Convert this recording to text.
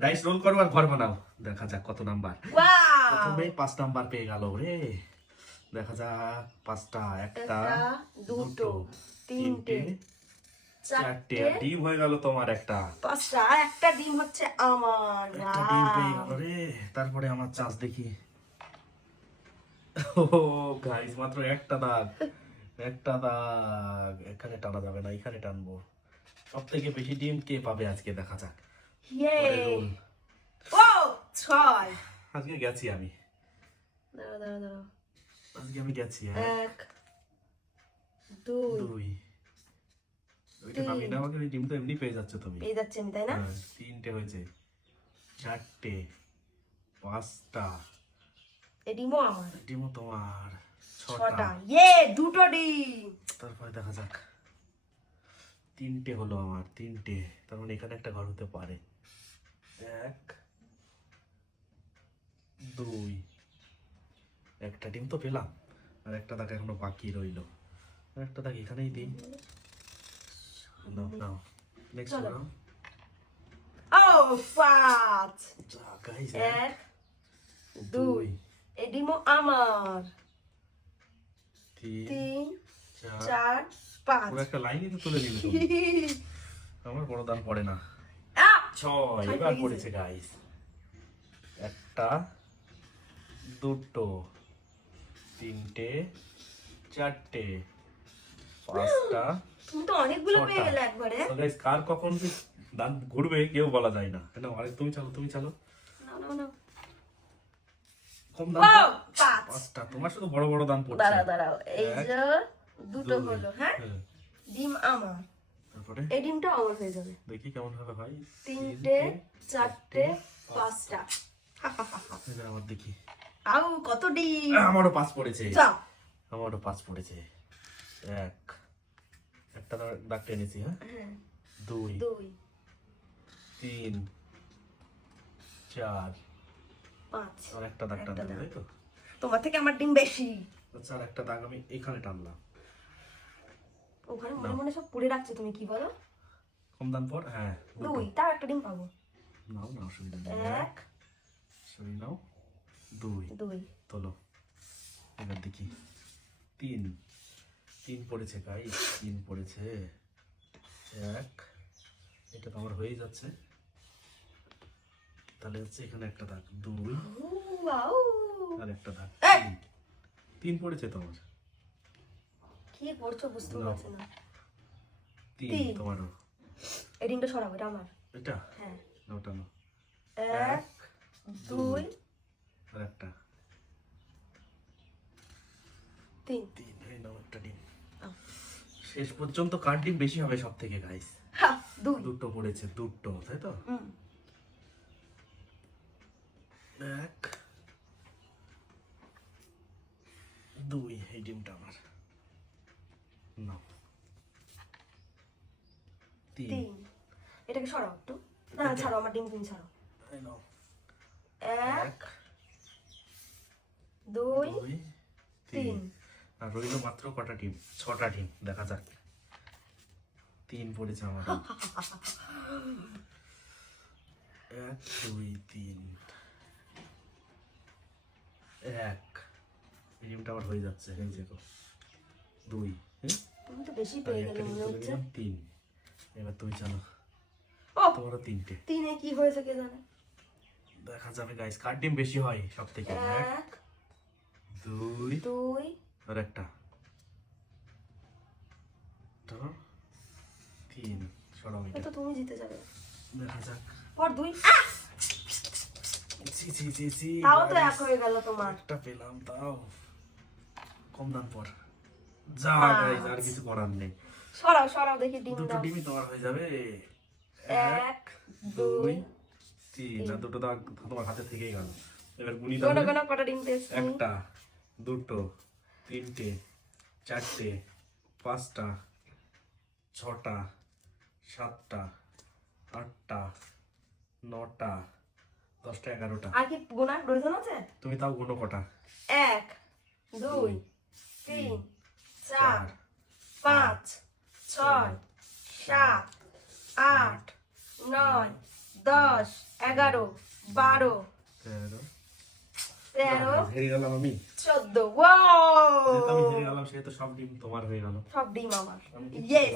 Dice role করো আর ঘর বানাও দেখা যাক কত নাম্বার। প্রথমে পাঁচ নাম্বার পেয়ে গেল রে। দেখা যাক পাঁচটা একটা দুটো, তিনটে, চারটে। ডিম হয়ে গেল তোমার একটা। পাঁচটা আর একটা ডিম হচ্ছে আমার একটা ডিম পেয়ে গেল রে। তারপরে আমার চাষ দেখি। ও গাইস মাত্র একটা দাগ। একটা দাগ। এখানে টানা যাবে না এখানে টানবো। সব থেকে বেশি ডিম কে পাবে আজকে? দেখা যাক। ও ছয় আজকে গেছি আমি। দাঁড়াও দাঁড়াও দাঁড়াও। আজকে আমি গেছি এক দুই দুই। ওইটা নামিয়ে নাও আগে, ডিম তো এমনি পেয়ে যাচ্ছ তুমি। পেয়ে যাচ্ছে আমি তাই না? হ্যাঁ, তিনটে হয়েছে। চারটে পাঁচটা। এই ডিমও আমার। ডিমও তোমার। ছটা। ইয়ে দুটো ডিম। তারপরে দেখা যাক। তিনটে হলো আমার তিনটে। তার মানে এখানে একটা ঘর হতে পারে। এক দুই। একটা ডিম তো পেলাম আর একটা দাগ এখনও বাকি রইল। আর একটা দাগ এখানেই দিই। নাও নাও। নেক্সট নাও ও পাঁচ এক দুই। এই আমার। তিন চার পাঁচ। একটা লাইনই তো তুলে দিলে আমার বড় দান পড়ে না। ছয় ছয় এবার পড়েছে গাইস একটা দুটো তিনটে চারটে পাঁচটা তুমি তো অনেকগুলো পেয়ে গেলে একবারে। তো গাইস কার কখন দান ঘুরবে কেউ বলা যায় না। না আরে তুমি চালো তুমি চালো। নাও নাও কম ও পাঁচটা তোমার শুধু বড় বড় দান পড়ছে। দাঁড়াও দাঁড়াও। এই যে দুটো হলো হ্যাঁ হ্যাঁ। ডিম আমার। তারপরে? এই ডিমটা আমার হয়ে যাবে। দেখি কেমন হবে ভাই। তিনটে চারটে পাঁচটা। এবার আমার দেখি। আউ কত ডিম? আমারও পাঁচ পড়েছে। আমারও পাঁচ পড়েছে। এক। একটা দাগ- টেনেছি হ্যাঁ? হ্যাঁ। দুই। দুই। তিন। চার। পাঁচ। আর একটা দাগ দাগ। তাই তো? তোমার থেকে আমার ডিম বেশি। আচ্ছা আর একটা দাগ আমি এখানে টানলাম। ওখানে মনে মনে সব পুড়ে রাখছো তুমি কি বলো? কম দান পর হ্যাঁ দুই তার একটা ডিম পাবো। নাও না অসুবিধা নেই। এক। সরি নাও। দুই। দুই। তোলো। এবার দেখি। তিন। তিন পড়েছে গাই তিন পড়েছে। এক। এটা তো আমার হয়ে যাচ্ছে। তাহলে হচ্ছে এখানে একটা দাগ। দুই। আর একটা দাগ। তিন। তিন পড়েছে তোমার কি করছ বুঝতে পারছি না। তিন এই ডিমটা সরাবো এটা আমার। এটা? হ্যাঁ। নাও টানো এক দুই আর একটা। তিন। তিন এই নাও একটা ডিম। শেষ পর্যন্ত কার ডিম বেশি হবে সব থেকে গাইস দুই। দুটো পড়েছে দুটো তাই তো? এক দুই এই ডিমটা আমার। তিন। তিন। এটাকে সরাও একটু। না ছাড়ো আমার ডিম ছাড়ো। এক এক দুই তিন। আর রইল মাত্র কটা ডিম? ছটা ডিম দেখা যাক। তিন পড়েছে আমার। এক দুই তিন। এক। এই ডিমটা আবার হয়ে যাচ্ছে। দুই হ্যাঁ? তুমি তো বেশি পেয়ে গেলে মনে হচ্ছে তিন। এবার তুমি জানো ও! তোমারও তিনটে। তিনে কি হয়েছে কে জানে? দেখা যাবে গাইস কার ডিম বেশি হয় সব থেকে এক এক দুই দুই আর একটা। তিন সরাও এটা তো তুমি জিতে যাবে। দেখা যাক। পর দুই! ছি ছি ছি ছি তাও তো এক হয়ে গেল তোমার। একটা পেলাম তাও। কম দাম পর। যা। গাইস আর কিছু করার নেই। সরাও সরাও দেখি ডিম দুটো ডিমই তোমার হয়ে যাবে। এক দুই তিন। আর দুটো দাগ তোমার হাতে থেকেই গেল। এবার গুনি দাও কোনো কোনো কটা ডিম পেয়েছি? একটা দুটো তিনটে চারটে পাঁচটা ছটা সাতটা আটটা নটা দশটা এগারোটা। আর কি গোনার প্রয়োজন আছে? তুমি তাও গুনো কটা। এক দুই তিন চার পাঁচ ছয় সাত আট নয় দশ এগারো বারো তেরো। তেরো হেরে গেলাম আমি। চোদ্দ ও আমি হেরে গেলাম সেহেতু সব ডিম তোমার হয়ে গেল। সব ডিম আমার। ইয়েস